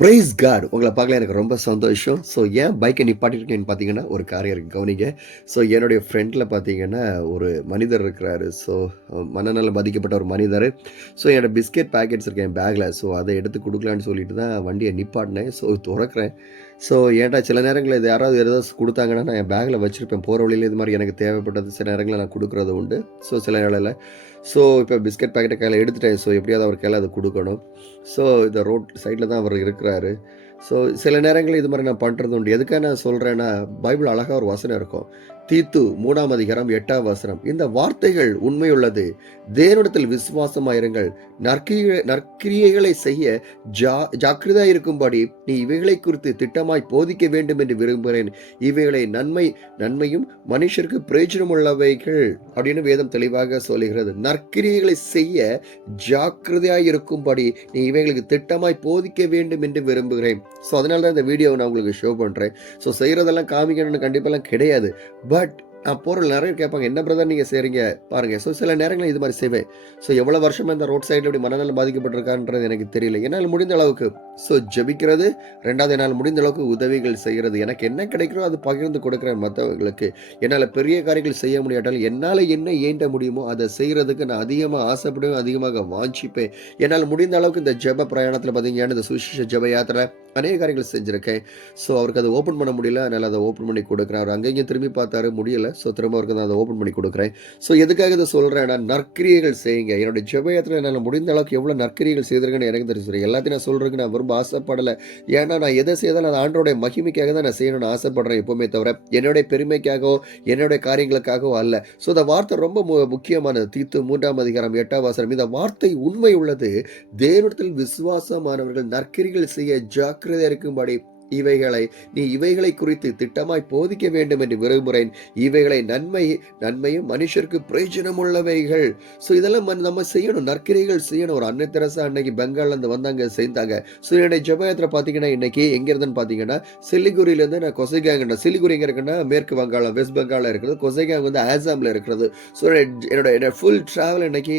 Price God! உங்கள பார்க்கல எனக்கு ரொம்ப சந்தோஷம். ஸோ ஏன் பைக்க நிப்பாட்டியிருக்கேன்னு பார்த்தீங்கன்னா, ஒரு காரியம் இருக்கு கவனிங்க. ஸோ என்னுடைய ஃப்ரண்ட்ல பார்த்தீங்கன்னா, ஒரு மனிதர் இருக்கிறாரு. ஸோ மனநலம் பாதிக்கப்பட்ட ஒரு மனிதரு. ஸோ என்னோட பிஸ்கட் பாக்கெட்ஸ் இருக்கு என் பேக்ல. ஸோ அத எடுத்து குடுக்கலான்னு சொல்லிட்டு தான் வண்டிய நிப்பாட்டினேன். ஸோ தொறக்கிறேன். ஸோ ஏன்டா சில நேரங்கள்ல இது யாராவது ஏதாவது குடுத்தாங்கன்னா, நான் என் பேக்ல வச்சிருப்பேன். போற வழியில இது மாரி எனக்கு தேவைப்பட்டது சில நேரங்கள்ல நான் குடுக்குறது உண்டு. ஸோ சில வேளையில ஸோ இப்போ பிஸ்கட் பாக்கெட்ட கையில எடுத்துட்டேன். ஸோ எப்படியாவது அவர் கையில அத குடுக்கணும். ஸோ இந்த ரோட் சைட்ல தான் அவர் இருக்கிறாரு. ஸோ சில நேரங்கள்ல இது மாரி நான் பண்றது உண்டு. எதுக்காக நான் சொல்றேன்னா, பைபிள் அழகா ஒரு வசனம் இருக்கும். தீத்து 3ஆம் அதிகாரம் 8ஆம் வசனம். இந்த வார்த்தைகள் உண்மையுள்ளது. தேவனிடத்தில் விசுவாசமாயிருங்கள். நற்கிரியைகளை செய்ய ஜாக்கிரதையா இருக்கும்படி நீ இவைகளை குறித்து திட்டமாய் போதிக்க வேண்டும் என்று விரும்புகிறேன். இவைகளை நன்மையும் மனுஷருக்கு பிரயோஜனம் உள்ளவைகள் அப்படின்னு வேதம் தெளிவாக சொல்லுகிறது. நற்கிரியைகளை செய்ய ஜாக்கிரதையாய் இருக்கும்படி நீ இவைகளுக்கு திட்டமாய் போதிக்க வேண்டும் என்று விரும்புகிறேன். ஸோ அதனால தான் இந்த வீடியோவை நான் உங்களுக்கு ஷோ பண்றேன். ஸோ செய்யறதெல்லாம் காமிக்கணும்னு கண்டிப்பாலாம் கிடையாது. பட் நான் பொருள் நிறைய கேட்பாங்க, என்ன பிரதர் நீங்கள் செய்கிறீங்க பாருங்கள். ஸோ சில நேரங்களில் இது மாதிரி செய்வேன். ஸோ எவ்வளோ வருஷமாக இந்த ரோட் சைடில் இப்படி மனநலம் பாதிக்கப்பட்டிருக்கான்றது எனக்கு தெரியல. என்னால் முடிந்த அளவுக்கு ஸோ ஜெபிக்கிறது, ரெண்டாவது என்னால் முடிந்த அளவுக்கு உதவிகள் செய்கிறது. எனக்கு என்ன கிடைக்கிறோ அது பகிர்ந்து கொடுக்குறேன் மற்றவங்களுக்கு. என்னால் பெரிய காரியங்கள் செய்ய முடியாட்டாலும் என்னால் என்ன ஏண்ட முடியுமோ அதை செய்கிறதுக்கு நான் அதிகமாக ஆசைப்படுவேன், அதிகமாக வாஞ்சிப்பேன். என்னால் முடிந்த அளவுக்கு இந்த ஜெப பிரயாணத்தில் பார்த்தீங்கன்னா இந்த சுவிசேஷ ஜெப யாத்திரை அநேக காரியங்கள் செஞ்சுருக்கேன். ஸோ அவருக்கு அதை ஓப்பன் பண்ண முடியல, அதனால் அதை ஓப்பன் பண்ணி கொடுக்குறேன். அவர் அங்கேயும் திரும்பி பார்த்தாரு, முடியலை. ஸோ திரும்ப அவருக்கு நான் அதை ஓப்பன் பண்ணி கொடுக்குறேன். ஸோ எதுக்காக இதை சொல்கிறேன்னா, நற்கிரியைகள் செய்யுங்க. என்னுடைய ஜெபயத்தில் என்னால் முடிந்த அளவுக்கு எவ்வளோ நற்கிரியைகள் செய்திருக்கேன்னு எனக்கு தெரிஞ்சு எல்லாத்தையும் நான் சொல்கிறதுக்கு நான் ரொம்ப ஆசைப்படலை. ஏன்னா நான் எதை செய்தாலும் அது ஆண்டோடைய மகிமைக்காக தான் நான் செய்யணும்னு ஆசைப்படுறேன் எப்போவுமே தவிர என்னுடைய பெருமைக்காகவோ என்னுடைய காரியங்களுக்காகவோ அல்ல. ஸோ இந்த வார்த்தை ரொம்ப முக்கியமானது. தீத்து 3ஆம் அதிகாரம் 8ஆம் வசனம். இந்த வார்த்தை உண்மை உள்ளது. தேவனிடத்தில் விசுவாசமானவர்கள் நற்கிரிகள் செய்ய ஜாக்கிரதையா இருக்கும்படி நீ இவைகளை குறித்து திட்டமாய் போதிக்க வேண்டும் என்று விரும்புகிறேன். இவைகளை நன்மையும் மனுஷருக்கு பிரயோஜனம் உள்ளவைகள். ஸோ இதெல்லாம் நம்ம செய்யணும், நற்கிரைகள் செய்யணும். ஒரு அன்னை தெரசா அன்னைக்கு பெங்கால்ல இருந்து வந்தாங்க, செய்தாங்க. ஸோ என்னுடைய ஜெபயத்தில் பார்த்தீங்கன்னா இன்னைக்கு எங்க இருந்துன்னு பார்த்தீங்கன்னா சிலிகுரியிலேருந்து நான் கொசைகாங். சிலிகுரி எங்க இருக்குன்னா மேற்கு வங்காளம், வெஸ்ட் பெங்காலில் இருக்கிறது. கொசைகாங் வந்து ஆசாமில் இருக்கிறது. ஸோ என்னோட ஃபுல் டிராவல் இன்னைக்கு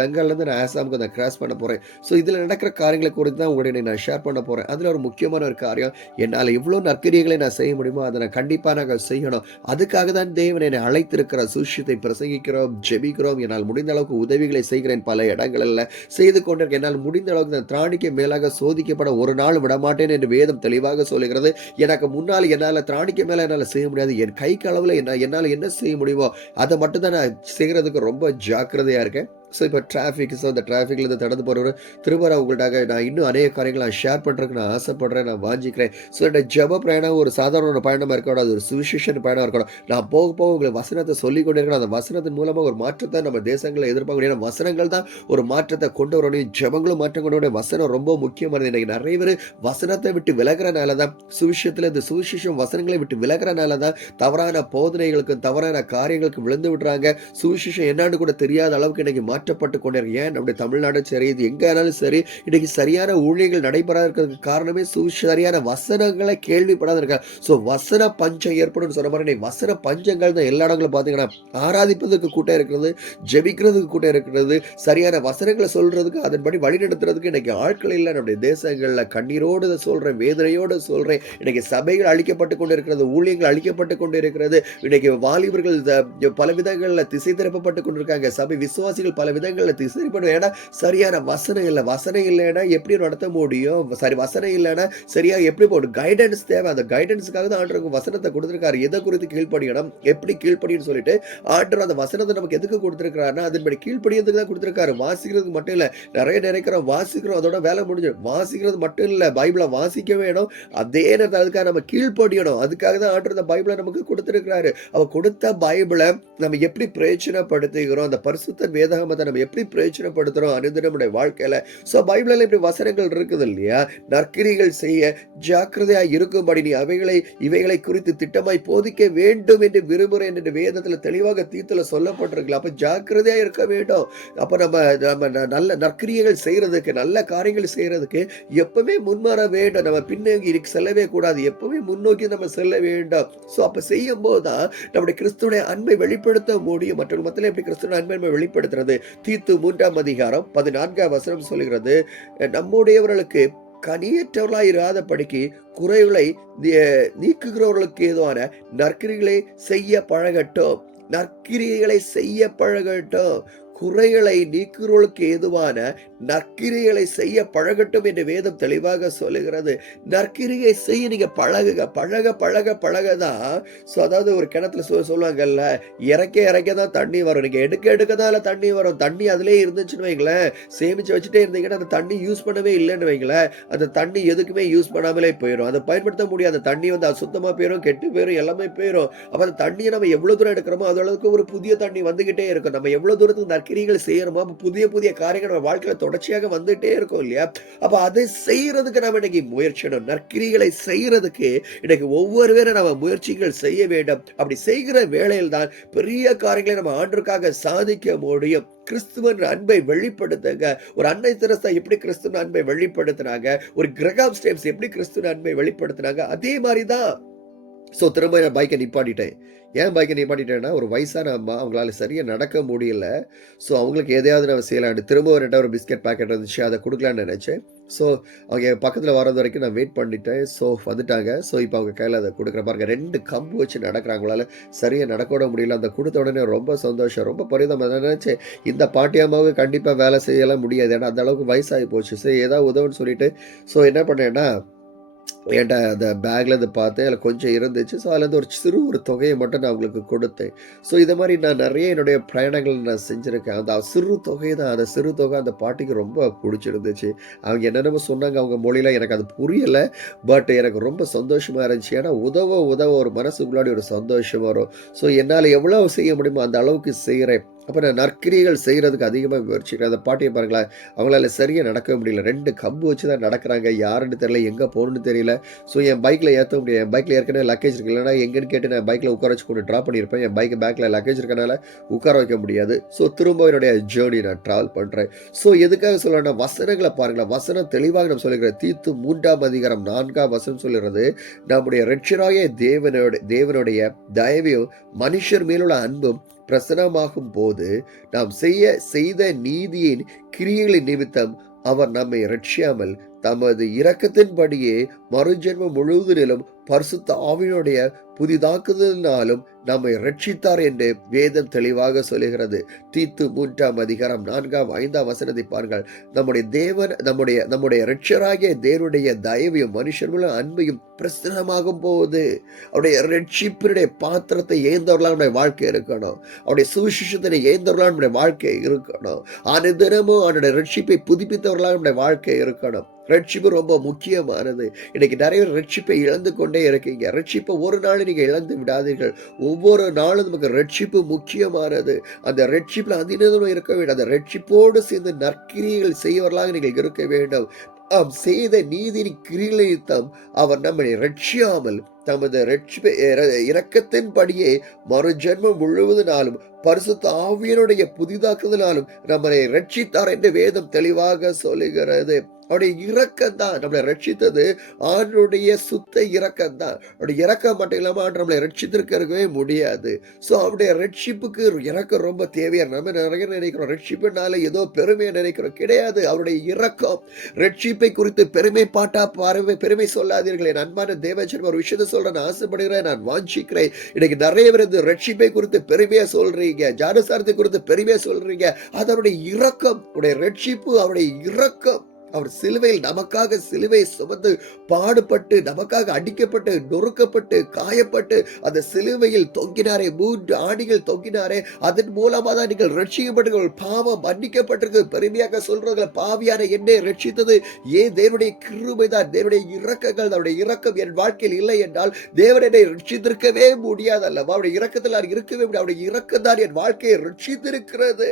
பெங்கால்லேருந்து நான் ஆசாமுக்கு நான் கிராஸ் பண்ண போகிறேன். ஸோ இதில் நடக்கிற காரியங்களை குறித்து தான் உங்களுடைய நான் ஷேர் பண்ண போகிறேன். அதில் ஒரு முக்கியமான ஒரு காரியம், என்னால் எவ்வளோ நற்கிரியைகளை நான் செய்ய முடியுமோ அதை நான் கண்டிப்பாக நாங்கள் செய்யணும். அதுக்காக தான் தேவன் என்னை அழைத்திருக்கிற சுவிசேஷத்தை பிரசங்கிக்கிறோம், ஜெபிக்கிறோம். என்னால் முடிந்த அளவுக்கு உதவிகளை செய்கிறேன், பல இடங்களில் செய்து கொண்டிருக்கேன். என்னால் முடிந்த அளவுக்கு நான் திராணிக்க மேலாக சோதிக்கப்பட ஒரு நாள் விடமாட்டேன் என்று வேதம் தெளிவாக சொல்லுகிறது. எனக்கு முன்னால் என்னால் திராணிக்க மேலே என்னால் செய்ய முடியாது. என் கைக்கு அளவில் என்னால் என்ன செய்ய முடியுமோ அதை மட்டும் தான் நான் செய்கிறதுக்கு ரொம்ப ஜாக்கிரதையாக இருக்கேன். ஸோ இப்போ டிராஃபிக், ஸோ அந்த டிராஃபிக்கில் இருந்து கடந்து போகிறவர் திரும்ப உங்கள்கிட்ட நான் இன்னும் அநேக காரியங்களை நான் ஷேர் பண்ணுறதுக்கு நான் ஆசைப்படுறேன், நான் வாஞ்சிக்கிறேன். ஸோ என்னோட ஜெப பயணம் ஒரு சாதாரண பயணமாக இருக்கணும், அது ஒரு சுவிசேஷன் பயணமாக இருக்கணும். நான் போக போக உங்களுக்கு வசனத்தை சொல்லிக் கொண்டே இருக்கணும். அந்த வசனத்தின் மூலமாக ஒரு மாற்றத்தை நம்ம தேசங்களில் எதிர்பார்க்க முடியும். வசனங்கள் தான் ஒரு மாற்றத்தை கொண்டு வரணும். ஜெபங்களும் மாற்றம் கொண்டு வரணும். வசனம் ரொம்ப முக்கியமானது. இன்றைக்கி நிறைய பேர் வசனத்தை விட்டு விலகிறனால தான், சுவிசேஷத்தில் இந்த சுவிசேஷம் வசனங்களை விட்டு விலகிறனால தான் தவறான போதனைகளுக்கும் தவறான காரியங்களுக்கும் விழுந்து விடுறாங்க. சுவிசேஷம் என்னான்னு கூட தெரியாத அளவுக்கு இன்றைக்கி மாற்றப்பட்டு கொண்டிருக்க. ஏன் நம்முடைய தமிழ்நாடு சரி, இது எங்க ஆனாலும் சரி, இன்னைக்கு சரியான ஊழியர்கள் நடைபெறாத இருக்கிறதுக்கு காரணமே சரியான வசனங்களை கேள்விப்படாத இருக்க. ஸோ வசன பஞ்சம் ஏற்படும் சொன்ன மாதிரி வசன பஞ்சங்கள் தான் எல்லா இடங்களும் பார்த்தீங்கன்னா ஆராதிப்பதற்கு கூட்டம் இருக்கிறது, ஜெபிக்கிறதுக்கு கூட்டம் இருக்கிறது, சரியான வசனங்களை சொல்றதுக்கு அதன்படி வழிநடத்துறதுக்கு இன்னைக்கு ஆட்கள் இல்லை. நம்முடைய தேசங்களில் கண்ணீரோடு சொல்றேன், வேதனையோடு சொல்றேன். இன்னைக்கு சபைகள் அழிக்கப்பட்டு கொண்டு இருக்கிறது, ஊழியங்கள் அழிக்கப்பட்டு கொண்டு இருக்கிறது. இன்னைக்கு வாலிபர்கள் பல விதங்களில் திசை திருப்பப்பட்டு கொண்டிருக்காங்க. சபை விசுவாசிகள் பல விதங்களில் திசை பண்ணுவோம். ஏன்னா சரியான வசனம் இல்லை. வசனம் இல்லைன்னா எப்படி நடத்த முடியும்? சரி, வசனம் இல்லைன்னா சரியா எப்படி போடும்? கைடன்ஸ் தேவை. அந்த கைடன்ஸுக்காக தான் ஆண்டவர் வசனத்தை கொடுத்திருக்காரு. எதை குறித்து கீழ்ப்படியணும், எப்படி கீழ்ப்படின்னு சொல்லிட்டு ஆண்டவர் அந்த வசனத்தை நமக்கு எதுக்கு கொடுத்திருக்கிறாருன்னா அதன்படி கீழ்ப்படியதுக்கு தான் கொடுத்திருக்காரு. வாசிக்கிறதுக்கு மட்டும் இல்லை. நிறைய நினைக்கிறோம் வாசிக்கிறோம், அதோட வேலை முடிஞ்சு. வாசிக்கிறது மட்டும் இல்லை, பைபிளை வாசிக்க வேணும். அதே நேரத்தில் அதுக்காக நம்ம கீழ்ப்படியணும். அதுக்காக தான் ஆண்டவர் அந்த பைபிளை நமக்கு கொடுத்திருக்கிறாரு. அவர் கொடுத்த பைபிளை நம்ம எப்படி பிரயோஜனப்படுத்துகிறோம், அந்த பரிசுத்த வேதாகமத்தை நம்ம எப்படி பிரயோஜனப்படுத்துறோம் அனுதினமுடைய வாழ்க்கையில. சோ பைபிள்ல இப்படி வசனங்கள் இருக்குது இல்லையா? நற்கிரிகள் செய்ய ஜாக்கிரதையா இருக்கும்படி நீ இவைகளை குறித்து திட்டமாய் போதிக்க வேண்டும் என்று விரும்புகிறேன் என்று வேதத்துல தெளிவாக தீத்துல சொல்லப்பட்டிருக்கல. அப்ப ஜாக்கிரதையா இருக்க வேண்டும். அப்ப நம்ம நல்ல நற்கிரியைகள் செய்யறதுக்கு, நல்ல காரியங்கள் செய்யறதுக்கு எப்பவுமே முன்வர வேண்டும். நம்ம பின்னோக்கி செல்லவே கூடாது, எப்பவுமே முன்னோக்கி நம்ம செல்ல வேண்டும். சோ அப்ப செய்யும் போதுதான் நம்முடைய கிறிஸ்துடைய அன்பை வெளிப்படுத்த முடியும். மற்றவர்கள் மத்தியில எப்படி கிறிஸ்துடைய அன்பை வெளிப்படுத்துறது? தீத்து 3ஆம் அதிகாரம் 14ஆம் வசனம் சொல்கிறது, நம்முடையவர்களுக்கு கனியற்றவர்களாய் இராதபடிக்கு குறைகளை நீக்குகிறவர்களுக்கு ஏதுவான நற்கிரிகளை செய்ய பழகட்டும். நற்கிரிகளை செய்ய பழகட்டும். குறைகளை நீக்குறவர்களுக்கு ஏதுவான நற்கிரிகளை செய்ய பழகட்டும் என்று வேதம் தெளிவாக சொல்லுகிறது. நற்கிரியை செய்ய நீங்க பழகுக, பழக பழக பழகதான். அதாவது ஒரு கிணத்துல சொல்லுவாங்கல்ல, இறக்க இறக்க தான் தண்ணி வரும், நீங்க எடுக்க எடுக்க தான் தண்ணி வரும். தண்ணி அதுலயே இருந்துச்சுன்னு வைங்களேன், சேமிச்சு வச்சுட்டே இருந்தீங்கன்னா அந்த தண்ணி யூஸ் பண்ணவே இல்லைன்னு வைங்களேன், அந்த தண்ணி எதுக்குமே யூஸ் பண்ணாமலே போயிடும். அதை பயன்படுத்த முடியாது. தண்ணி வந்து அசுத்தமா போயிடும், கெட்டு போயிடும், எல்லாமே போயிடும். அப்ப அந்த தண்ணியை நம்ம எவ்வளவு தூரம் எடுக்கிறோமோ அது அளவுக்கு ஒரு புதிய தண்ணி வந்துகிட்டே இருக்கும். நம்ம எவ்வளவு தூரத்துக்கு நற்கிரிகள் செய்யறோமோ புதிய புதிய காரியங்கள் நம்ம வாழ்க்கையில தொடர்ச்சியாக வந்துட்டே இருக்கும் இல்லையா? அப்ப அதை செய்யறதுக்கு நம்ம இன்னைக்கு முயற்சியணும். நற்கிரிகளை செய்யறதுக்கு இன்னைக்கு ஒவ்வொரு பேரும் நம்ம முயற்சிகள் செய்ய வேண்டும். அப்படி செய்கிற வேளையில் தான் பெரிய காரியங்களை நம்ம ஆண்டுக்காக சாதிக்க முடியும். கிறிஸ்துவன் அன்பை வெளிப்படுத்துங்க. ஒரு அன்னை தெரசா எப்படி கிறிஸ்துவ அன்பை வெளிப்படுத்தினாங்க, ஒரு கிரகாம் ஸ்டேப்ஸ் எப்படி கிறிஸ்துவ அன்பை வெளிப்படுத்தினாங்க, அதே மாதிரிதான். திரும்ப பைக்கை நிப்பாட்டிட்டேன். ஏன் பைக்கை நிப்பாட்டிட்டேன்னா, ஒரு வயசான அம்மா, அவங்களால சரியா நடக்க முடியல. அவங்களுக்கு எதையாவது நம்ம செய்யலான்னு திரும்ப ஒரு பிஸ்கெட் பாக்கெட் இருந்துச்சு, அதை கொடுக்கலான்னு நினைச்சேன். அவங்க பக்கத்தில் வர்றது வரைக்கும் நான் வெயிட் பண்ணிட்டேன். வந்துட்டாங்க. இப்போ அவங்க கையில் அதை கொடுக்குற பாருங்க, 2 கம்பு வச்சு நடக்கிறாங்க. அவங்களால சரியாக நடக்கூட முடியல. அந்த கொடுத்த உடனே ரொம்ப சந்தோஷம், ரொம்ப பரிதம். அதை நினச்சேன், இந்த பாட்டி அம்மாவுக்கு கண்டிப்பாக வேலை செய்யலாம் முடியாது, ஏன்னா அந்த அளவுக்கு வயசாகி போச்சு. ஏதாவது உதவுன்னு சொல்லிட்டு என்ன பண்ணேன்னா, என்கிட்ட அந்த பேக்கில் இருந்து பார்த்தேன், அதில் கொஞ்சம் இருந்துச்சு. அதுலேருந்து ஒரு தொகையை மட்டும் நான் அவங்களுக்கு கொடுத்தேன். இதை மாதிரி நான் நிறைய என்னுடைய பிரயாணங்கள் நான் செஞ்சுருக்கேன். அந்த சிறு தொகை தான், அந்த சிறு தொகை அந்த பாட்டிக்கு ரொம்ப பிடிச்சிருந்துச்சு. அவங்க என்னென்னமோ சொன்னாங்க அவங்க மொழியில், எனக்கு அது புரியலை. பட் எனக்கு ரொம்ப சந்தோஷமாக இருந்துச்சு. ஏன்னா உதவ உதவ ஒரு மனசுக்குள்ளாடி ஒரு சந்தோஷம் வரும். என்னால் எவ்வளோ செய்ய முடியுமோ அந்த அளவுக்கு செய்கிறேன். அப்போ நான் நற்கிரிகள் செய்கிறதுக்கு அதிகமாக முயற்சிக்கிறேன். அந்த பாட்டியை பாருங்களேன், அவங்களால சரியாக நடக்க முடியல. 2 கம்பு வச்சு தான் நடக்கிறாங்க. யாருன்னு தெரியல, எங்கே போகணுன்னு தெரியல. என் பைக்கில் ஏற்ற முடியாது. என் பைக்கில் ஏற்கனவே லக்கேஜ் இருக்கு. இல்லைனா எங்கன்னு கேட்டு நான் பைக்கில் உட்கார வச்சு கொண்டு ட்ராப் பண்ணியிருப்பேன். என் பேக்கில் லக்கேஜ் இருக்கனால உட்கார வைக்க முடியாது. திரும்ப என்னுடைய ஜேர்னி நான் ட்ராவல் பண்ணுறேன். எதுக்காக சொல்லணும்னா, வசனங்களை பாருங்களேன். வசனம் தெளிவாக நம்ம சொல்லிக்கிறேன். தீத்து 3ஆம் அதிகாரம் 4ஆம் வசனம் சொல்லுறது, நம்முடைய இரட்சகராகிய தேவனுடைய தயவையும் மனுஷர் மேலுள்ள அன்பும் பிரசனமாகும் போது நாம் செய்த நீதியின் கிரியைகளின் நிமித்தம் அவர் நம்மை ரட்சியாமல் தமது இரக்கத்தின்படியே மறுஜென்மம் முழுவதிலும் பரிசுத்த ஆவியினுடைய புதிதாக்குதலினாலும் நம்மை ரட்சித்தார் என்று வேதம் தெளிவாக சொல்லுகிறது. தீத்து 3ஆம் அதிகாரம் 4ஆம் 5ஆம் வசனத்தை பாருங்கள். நம்முடைய இரட்சகராகிய தேவனுடைய தயவையும் மனுஷர்களும் அன்பையும் பிரசனமாகும் போது அவருடைய ரட்சிப்பினுடைய பாத்திரத்தை ஏந்தவர்களால் நம்முடைய வாழ்க்கை இருக்கணும். அவருடைய சுவிசேஷத்தினை ஏந்தவர்களால் நம்முடைய வாழ்க்கை இருக்கணும். அனுதினமும் அவருடைய ரட்சிப்பை புதுப்பித்தவர்களால் நம்முடைய வாழ்க்கை இருக்கணும். ரட்சிப்பு ரொம்ப முக்கியமானது. இன்னைக்கு நிறைய ரட்சிப்பை இழந்து கொண்டே இருக்கீங்க. ரட்சிப்பை ஒரு நாள் நீங்க இழந்து விடாதீர்கள். ஒவ்வொரு நாளும் நமக்கு ரட்சிப்பு முக்கியமானது. அந்த ரட்சிப்புல அதிகம் இருக்க வேண்டும். அந்த ரட்சிப்போடு சேர்ந்து நற்கிரியைகள் செய்வர்களாக நீங்கள் இருக்க வேண்டும். செய்த நீதியின் கிரியைத்தம் அவர் நம்மை ரட்சியாமல் தமது இரக்கத்தின்படியே மறு ஜென்மம் முழுவதுனாலும் பரிசுத்த ஆவியனுடைய புதிதாக்குதலாலும் நம்மை ரட்சித்தார் என்று வேதம் தெளிவாக சொல்லுகிறது. அவருடைய இரக்கம் தான் நம்மளை ரட்சித்தது. ஆண்டுடைய சுத்த இரக்கம் தான். அவருடைய இரக்கம் மட்டும் இல்லாம நம்மளை ரட்சித்திருக்கவே முடியாது. அவருடைய ரட்சிப்புக்கு இரக்கம் ரொம்ப தேவையா. நம்ம நிறைய நினைக்கிறோம் ரட்சிப்புனால ஏதோ பெருமையை நினைக்கிறோம். கிடையாது. அவருடைய இரக்கம். ரட்சிப்பை குறித்து பெருமை பாட்டா பெருமை சொல்லாதீர்கள். என் அன்பான தேவஜன், ஒரு விஷயத்தை சொல்ற நான் ஆசைப்படுகிறேன், நான் வாஞ்சிக்கிறேன். இன்னைக்கு நிறைய பேர் இந்த ரட்சிப்பை குறித்து பெருமையா சொல்றீங்க, ஜானசாரத்தை குறித்து பெருமையா சொல்றீங்க. அதனுடைய இரக்கம், உடைய ரட்சிப்பு, அவருடைய இரக்கம். அவர் சிலுவையில் நமக்காக சிலுவை சுமந்து பாடுபட்டு நமக்காக அடிக்கப்பட்டு நொறுக்கப்பட்டு காயப்பட்டு அந்த சிலுவையில் தொங்கினாரே, 3 ஆணிகள் தொங்கினாரே. அதன் மூலமா தான் நீங்கள் ரட்சிக்கப்பட்டு பாவம் மன்னிக்கப்பட்டிருக்கு. பெருமையாக சொல்றவங்க பாவியான என்னை ரட்சித்தது ஏன்? தேவனுடைய கிருபைதான், தேவனுடைய இரக்கங்கள். அவருடைய இரக்கம் என் வாழ்க்கையில் இல்லை என்றால் தேவன் என்னை ரட்சித்திருக்கவே முடியாது அல்லவா? அவருடைய இரக்கத்தில் நான் இருக்கவே முடியாது. அவருடைய இரக்கம் தான் என் வாழ்க்கையை ரட்சித்திருக்கிறது.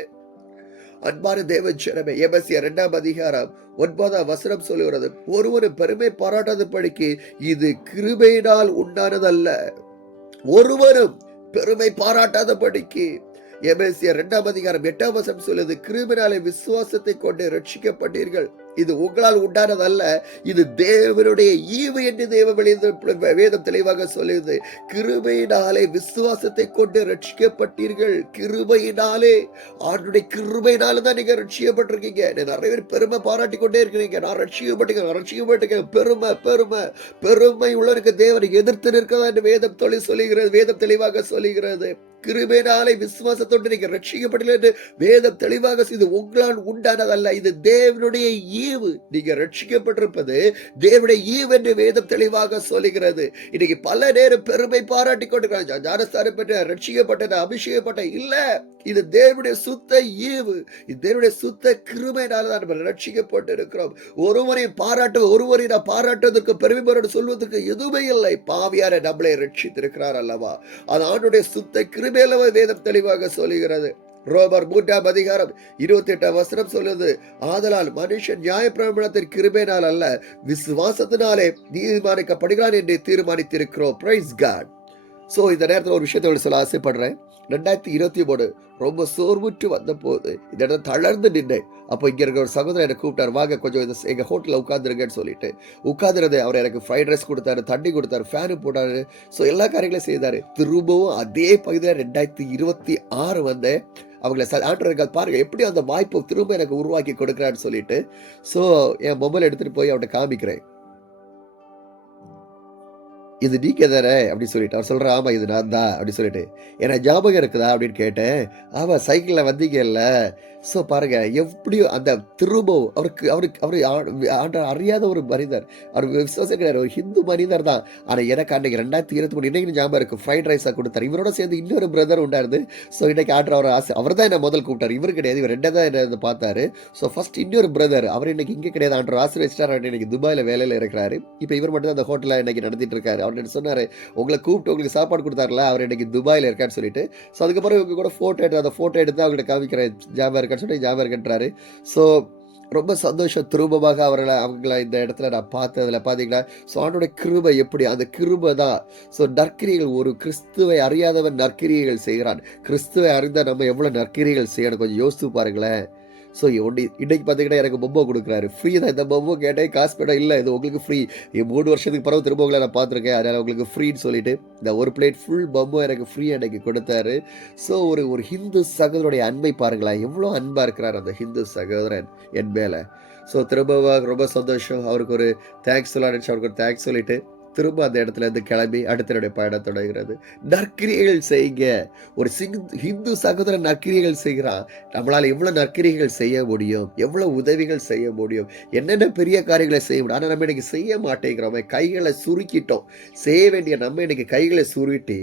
அன்பான தேவஜனமே, எபேசியர் 2ஆம் அதிகாரம் 9ஆம் வசனம் சொல்லுகிறது, ஒருவரும் பெருமை பாராட்டாதபடிக்கு இது கிருபையினால் உண்டானதல்ல. ஒருவரும் பெருமை பாராட்டாதபடிக்கு. எபேசியர் 2ஆம் அதிகாரம் 8ஆம் வசனம் சொல்லுது, கிருபையினாலே விசுவாசத்தை கொண்டு ரட்சிக்கப்பட்டீர்கள். இது உங்களால் உண்டானதல்ல, இது தேவனுடைய ஈவு என்று வேதம் தெளிவாக சொல்லுது. கிருபையினாலே விசுவாசத்தை கொண்டு ரட்சிக்கப்பட்டீர்கள். கிருபையினாலே, ஆண்டுடைய கிருபையினால தான் நீங்க ரட்சிக்கப்பட்டிருக்கீங்க. நிறைய பேர் பெருமை பாராட்டி கொண்டே இருக்கிறீங்க. நான் ரட்சிக்கப்பட்டேன். பெருமை பெருமை பெருமை உள்ளவருக்கு தேவனை எதிர்த்து நிற்கிறதா என்று வேதம் சொல்லுகிறது. வேதம் தெளிவாக சொல்லுகிறது. கிருபையினாலே விசுவாசத்தோடு நீங்க ரட்சிக்கப்பட்டீர்கள் என்று வேதம் தெளிவாக இது உங்களால் உண்டானதல்ல, இது தேவனுடைய ஈவு. நீங்க ரட்சிக்கப்பட்டிருப்பது தேவனுடைய ஈவு என்று வேதம் தெளிவாக சொல்லுகிறது. இன்னைக்கு பல நேரம் பெருமை பாராட்டி கொண்டிருக்கிறாங்க. ஞானஸ்தானம் பெற்ற, ரட்சிக்கப்பட்டது, அபிஷேகப்பட்ட, இல்ல, இது தேவனுடைய சுத்த ஈவு. இது தேவனுடைய சுத்த கிருபையினால தான் நம்ம ரட்சிக்கப்பட்டு இருக்கிறோம். ஒருவரை நான் பாராட்டுவதற்கு பெருமை சொல்வதற்கு எதுவுமே இல்லை. பாவியாரை நம்மளை ரட்சித்திருக்கிறார் அல்லவா? அது ஆண்டுடைய சுத்த கிருபையில வேதம் தெளிவாக சொல்லுகிறது. ரோமர் 3ஆம் அதிகாரம் 28ஆம் வசனம் சொல்லுது, ஆதலால் மனுஷன் நியாயப்பிரமாணத்தின் கிருபையினால் அல்ல, விசுவாசத்தினாலே நீதிமானிக்கப்படுகிறான் என்று தீர்மானித்திருக்கிறோம். Price God. சோ இந்த நேரத்தில் ஒரு விஷயத்தை சொல்ல ஆசைப்படுறேன். 2023 ரொம்ப சோர்வுற்று வந்த போது இந்த இடத்துல தளர்ந்து நின்று, அப்போ இங்க இருக்க ஒரு சகோதரர் எனக்கு கூப்பிட்டார், வாங்க கொஞ்சம் எங்க ஹோட்டல்ல உட்காந்துருங்கன்னு சொல்லிட்டு உட்காந்துருது. அவர் எனக்கு ஃப்ரைட் ரைஸ் கொடுத்தாரு, தண்ணி கொடுத்தாரு, ஃபேனு போட்டாரு. ஸோ எல்லா காரியங்களும் செய்தாரு. திரும்பவும் அதே பகுதியில் 2026 வந்தேன். அவங்கள ஆண்டவர் பாருங்க எப்படி அந்த வாய்ப்பை திரும்ப எனக்கு உருவாக்கி கொடுக்குறான்னு சொல்லிட்டு, ஸோ என் மொபைல் எடுத்துட்டு போய் அவர்கிட்ட காமிக்கிறேன். இது நீங்க தானே அப்படின்னு சொல்லிட்டு அவர் சொல்ற, ஆமா இது நான் தான் அப்படின்னு சொல்லிட்டு, எனக்கு ஞாபகம் இருக்குதா அப்படின்னு கேட்டேன். ஆமா சைக்கிள்ல வந்தீங்கல்ல. ஸோ பாருங்க எப்படியும் அந்த திரும்பவும் அவரு அறியாத ஒரு மனிதர், அவர் விசுவாசம் கிடையாது, ஒரு ஹிந்து மனிதர் தான். ஆனா எனக்கு அன்னைக்கு 2023 இன்னைக்கு ஞாபகம் இருக்கு, ஃப்ரைட் ரைஸா கொடுத்தாரு. இவரோட சேர்ந்து இன்னொரு பிரதர் உண்டாருது. ஸோ இன்னைக்கு அவர் ஆசை, அவர் தான் என்ன முதல் கூப்பிட்டாரு, இவர் கிடையாது, இவர் ரெண்டே தான் என்ன பார்த்தாரு. ஸோ ஃபர்ஸ்ட் இன்னொரு பிரதர், அவர் இன்னைக்கு இங்கே கிடையாது, ஆண்டவர் ஆசீர்வதிச்சிட்டார். இன்னைக்கு துபாயில வேலையில இருக்கிறாரு. இப்போ இவர் மட்டும் தான் அந்த ஹோட்டலில் இன்னைக்கு நடத்திட்டு இருக்காரு. அவர் என்ன சொன்னாரு, உங்களை கூப்பிட்டு உங்களுக்கு சாப்பாடு கொடுத்தாருல, அவர் இன்னைக்கு துபாயில இருக்கான்னு சொல்லிட்டு. ஸோ அதுக்கப்புறம் இவங்க கூட அந்த போட்டோ எடுத்து அவங்கள்ட்ட காமிக்கிறேன், ஞாபகம் இருக்கான்னு சொல்லி ஞாபகம் இருக்கின்றாரு. ஸோ ரொம்ப சந்தோஷம். திரும்பமாக அவங்கள இந்த இடத்துல நான் பார்த்ததுல பார்த்தீங்களா, ஸோ ஆண்டோட கிருபை எப்படி, அந்த கிருபை தான். ஸோ நற்கிரிகள், ஒரு கிறிஸ்துவை அறியாதவன் நற்கிரிகள் செய்கிறான். கிறிஸ்துவை அறிந்த நம்ம எவ்வளோ நற்கிரிகள் செய்யணும் கொஞ்சம் யோசித்து பாருங்களேன். ஸோ இன்னைக்கு பார்த்தீங்கன்னா எனக்கு பொம்மை கொடுக்குறாரு, ஃப்ரீ தான். இந்த பொம்மை கேட்டேன், காசு பேட்டா இல்லை, இது உங்களுக்கு ஃப்ரீ. 3 வருஷத்துக்கு பிறகு திரும்ப உங்களை நான் பார்த்துருக்கேன், அதனால் உங்களுக்கு ஃப்ரீன்னு சொல்லிட்டு இந்த ஒரு பிளேட் ஃபுல் பொம்மை எனக்கு ஃப்ரீ எனக்கு கொடுத்தாரு. ஸோ ஒரு ஹிந்து சகோதரனுடைய அன்பை பாருங்களேன், எவ்வளோ அன்பாக இருக்கிறார் அந்த ஹிந்து சகோதரன் என் மேலே. ஸோ திரும்ப ரொம்ப சந்தோஷம். அவருக்கு ஒரு தேங்க்ஸ் சொல்லணுச்சு, அவருக்கு ஒரு தேங்க்ஸ் சொல்லிட்டு திரும்ப அந்த இடத்துல இருந்து கிளம்பி அடுத்தனுடைய பயணம் தொடங்குகிறது. நற்கிரியைகள் செய்யுங்க. ஒரு ஹிந்து சகோதரன் நற்கிரியைகள் செய்கிறான். நம்மளால எவ்வளவு நற்கிரியைகள் செய்ய முடியும், எவ்வளவு உதவிகள் செய்ய முடியும், என்னென்ன பெரிய காரியங்களை செய்ய முடியும். ஆனால் நம்ம இன்னைக்கு செய்ய மாட்டேங்கிறோம், கைகளை சுருக்கிட்டோம். செய்ய வேண்டிய நம்ம இன்னைக்கு கைகளை சுருட்டி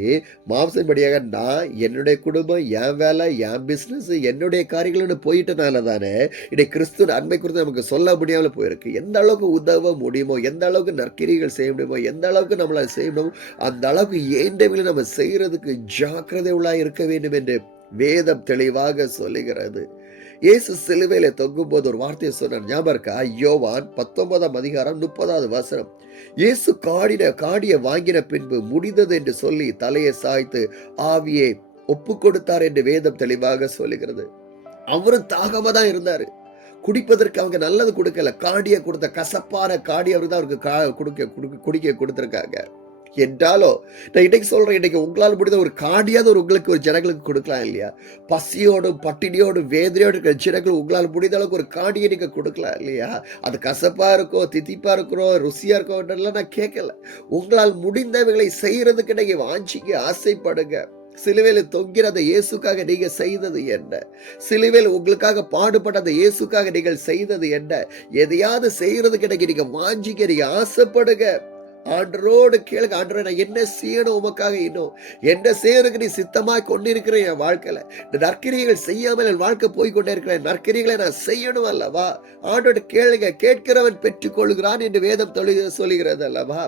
மாம்சப்படியாக நான், என்னுடைய குடும்பம், என் வேலை, என் பிஸ்னஸ், என்னுடைய காரியங்கள்னு போயிட்டனால தானே இன்னைக்கு கிறிஸ்துவ அன்பை குறித்து நமக்கு சொல்ல முடியாமல் போயிருக்கு. எந்த அளவுக்கு உதவ முடியுமோ, எந்த அளவுக்கு நற்கிரியைகள் செய்ய முடியுமோ, எந்த அளவுக்கு நம்மளால் செய்யணும், அந்த அளவுக்கு ஏண்டவில்லை நம்ம செய்யறதுக்கு ஜாக்கிரதை உள்ளாய் இருக்க வேண்டும் என்று வேதம் தெளிவாக சொல்லுகிறது. இயேசு சிலுவையில தொங்கும் போது ஒரு வார்த்தையை சொன்னார், ஞாபகம் இருக்கா? யோவான் 19ஆம் அதிகாரம் 30வது வசனம். இயேசு காடிய வாங்கின பின்பு முடிந்தது என்று சொல்லி தலையை சாய்த்து ஆவியை ஒப்பு கொடுத்தார் என்று வேதம் தெளிவாக சொல்லுகிறது. அவரும் தாகமா தான் இருந்தாரு. குடிப்பதற்கு அவங்க நல்லது கொடுக்கல, காடியை கொடுத்த கசப்பான காடி அவருக்கு தான் அவருக்கு குடிக்க கொடுத்திருக்காங்க. என்றாலும் நான் இன்னைக்கு சொல்றேன், இன்னைக்கு உங்களால் முடிந்த ஒரு காடியாவது உங்களுக்கு ஒரு ஜனங்களுக்கு கொடுக்கலாம் இல்லையா? பசியோடும் பட்டினியோடும் வேதனையோடு இருக்கிற ஜனங்கள் உங்களால் முடிந்த அளவுக்கு ஒரு காடியை நீங்க கொடுக்கலாம் இல்லையா? அது கசப்பா இருக்கோ, தித்திப்பா இருக்கிறோம், ருசியா இருக்கோன்றதுல நான் கேட்கல. உங்களால் முடிந்தவைகளை செய்யறதுக்கு நீங்க வாஞ்சிங்க, ஆசைப்படுங்க. சிலுவையில் தொங்கிற அந்த இயேசுக்காக நீங்க செய்தது என்ன? சிலுவையில் உங்களுக்காக பாடுபட்ட அந்த இயேசுக்காக நீங்கள் செய்தது என்ன? எதையாவது செய்யறதுக்கு நீங்க வாஞ்சிக்க, நீங்க ஆசைப்படுங்க. ஆண்டரோடு கேளுங்க, ஆண்டரே நான் என்ன செய்யணும் உமக்காக, இன்னும் என்ன செய்யறதுக்கு நீ சித்தமாய் கொண்டிருக்கிற என் வாழ்க்கையில. இந்த நற்கிரியைகள் செய்யாமல் என் வாழ்க்கை போய்கொண்டே இருக்கிறேன், நற்கிரியைகளை நான் செய்யணும் அல்லவா? ஆண்டோட கேளுங்க, கேட்கிறவன் பெற்றுக் கொள்கிறான் என்று வேதம் சொல்லுகிறது அல்லவா?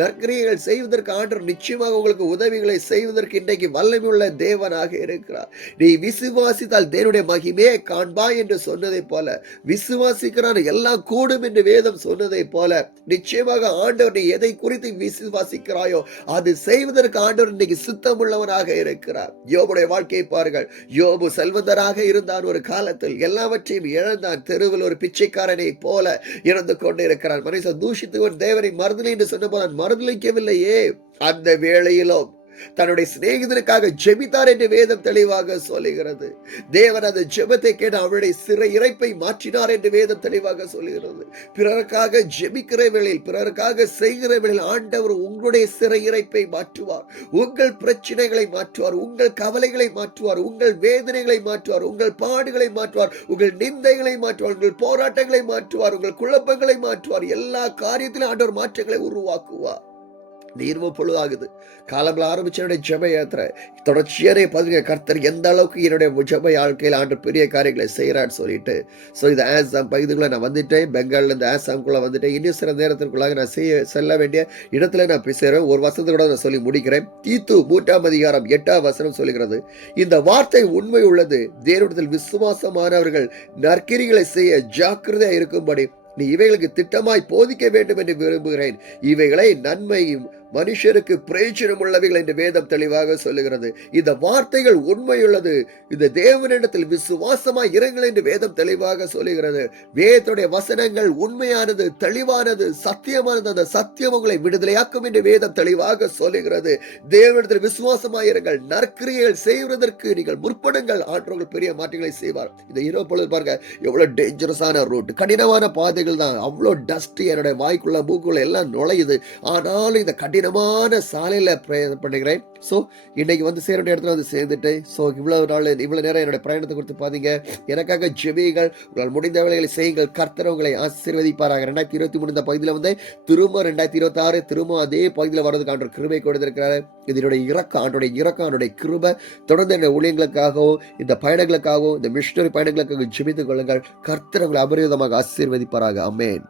நற்கிரியைகள் செய்வதற்கு ஆண்டவர் நிச்சயமாக உங்களுக்கு உதவிகளை செய்வதற்கு இன்றைக்கு வல்லமையுள்ள தேவனாக இருக்கிறார். நீ விசுவாசித்தால் தேவனுடைய மகிமையை காண்பாய் என்று சொன்னதை போல, விசுவாசிக்கிறான் எல்லாம் கூடும் என்று வேதம் சொன்னதை போல, நிச்சயமாக ஆண்டவர் நீ எதை குறித்து விசுவாசிக்கிறாயோ அது செய்வதற்கு ஆண்டவர் இன்னைக்கு சித்தமுள்ளவனாக இருக்கிறார். யோபுடைய வாழ்க்கையை பாருங்கள். யோபு செல்வந்தராக இருந்தான், ஒரு காலத்தில் எல்லாவற்றையும் இழந்தான், தெருவில் ஒரு பிச்சைக்காரனை போல இருந்து கொண்டிருக்கிறான். மனுஷன் தூஷித்து தேவனை மறுதலை என்று சொன்ன போது மறுதலிக்கவில்லையே. அந்த வேளையிலும் தன்னுடைய சிநேகிதனுக்காக ஜெபித்தார் என்று வேதம் தெளிவாக சொல்லுகிறது. தேவன் அந்த ஜெபத்தை கேட்டு அவருடைய சிறை இறைப்பை மாற்றினார் என்று வேதம் தெளிவாக சொல்லுகிறது. பிறருக்காக ஜெபிக்கிற வேளையில், பிறருக்காக செய்கிற வேளையில் ஆண்டவர் உங்களுடைய சிறை இறைப்பை மாற்றுவார். உங்கள் பிரச்சனைகளை மாற்றுவார், உங்கள் கவலைகளை மாற்றுவார், உங்கள் வேதனைகளை மாற்றுவார், உங்கள் பாடுகளை மாற்றுவார், உங்கள் நிந்தைகளை மாற்றுவார், உங்கள் போராட்டங்களை மாற்றுவார், உங்கள் குழப்பங்களை மாற்றுவார். எல்லா காரியத்திலும் ஆண்டவர் மாற்றங்களை உருவாக்குவார். நீர்வ பொழுதாகுது. காலம்ல ஆரம்பிச்ச என்னுடைய ஜெப யாத்திரை தொடர்ச்சியாரே பாருங்க, கர்த்தர் எந்த அளவுக்கு என்னுடைய ஜெப வாழ்க்கையில் ஆண்டு பெரிய காரியங்களை செய்யறான்னு சொல்லிட்டு. ஸோ இது ஆசாம் பகுதிக்குள்ள நான் வந்துட்டேன். பெங்கால்ல இருந்து ஆசாம்குள்ள வந்துட்டேன். இன்னும் சில நேரத்திற்குள்ளாக நான் செல்ல வேண்டிய இடத்துல நான் பேசுகிறேன். ஒரு வசனத்தை கூட நான் சொல்லி முடிக்கிறேன். தீத்து 3:8 சொல்லுகிறது, இந்த வார்த்தை உண்மை உள்ளது, தேவனிடத்தில் விசுவாசமானவர்கள் நற்கிரிகளை செய்ய ஜாக்கிரதையா இருக்கும்படி நீ இவைகளுக்கு திட்டமாய் போதிக்க வேண்டும் என்று விரும்புகிறேன். இவைகளை நன்மையும் மனுஷருக்கு பிரயோஜனம் உள்ளவைகள் என்று வேதம் தெளிவாக சொல்லுகிறது. இந்த வார்த்தைகள் உண்மையுள்ளது, இந்த தேவனிடத்தில் விசுவாசமாய் இருங்கள் என்று வேதம் தெளிவாக சொல்லுகிறது. வேதத்துடைய வசனங்கள் உண்மையானது, தெளிவானது, சத்தியமானது. அந்த சத்தியம் உங்களை விடுதலையாக்கும் என்று வேதம் தெளிவாக சொல்லுகிறது. தேவனிடத்தில் விசுவாசமாய் இருங்கள், நற்கிரியைகள் செய்வதற்கு நீங்கள் முற்படுங்கள், ஆற்றவர்கள் பெரிய மாற்றங்களை செய்வார். இந்த இரவு பொழுது பாருங்க, எவ்வளவு டேஞ்சரஸான ரூட், கடினமான பாதைகள் தான், அவ்வளோ டஸ்ட் என்னுடைய வாய்க்குள்ள மூக்குள்ள எல்லாம் நுழையுது. ஆனாலும் இந்த கடினமான சாலையில பிரயாணம் பண்ணுகிறேன். ஸோ இன்னைக்கு வந்து சேர வேண்டிய இடத்துல வந்து சேர்ந்துட்டேன். ஸோ இவ்வளவு நேரம் என்னுடைய பிரயாணத்தை குறித்து பாத்தீங்க. எனக்காக ஜெபியுங்கள், உங்களால் முடிந்த வேலைகளை செய்யுங்கள். கர்த்தர் உங்களை ஆசீர்வதிப்பாராக. 2023 இந்த பகுதியில் வந்து திரும்ப 2026 திரும்ப அதே பகுதியில் வர்றதுக்கு ஆண்டவர் கிருபை கொடுத்திருக்கிறாரு. இதனுடைய இறக்கம், ஆண்டுடைய கிருபை தொடர்ந்து என்னுடைய ஊழியங்களுக்காகவும் இந்த பயணங்களுக்காகவும் இந்த மிஷனரி பயணங்களுக்காக ஜெபித்துக் கொள்ளுங்கள். கர்த்தர் உங்களை அபரிதமாக ஆசீர்வதிப்பாராக. ஆமென்.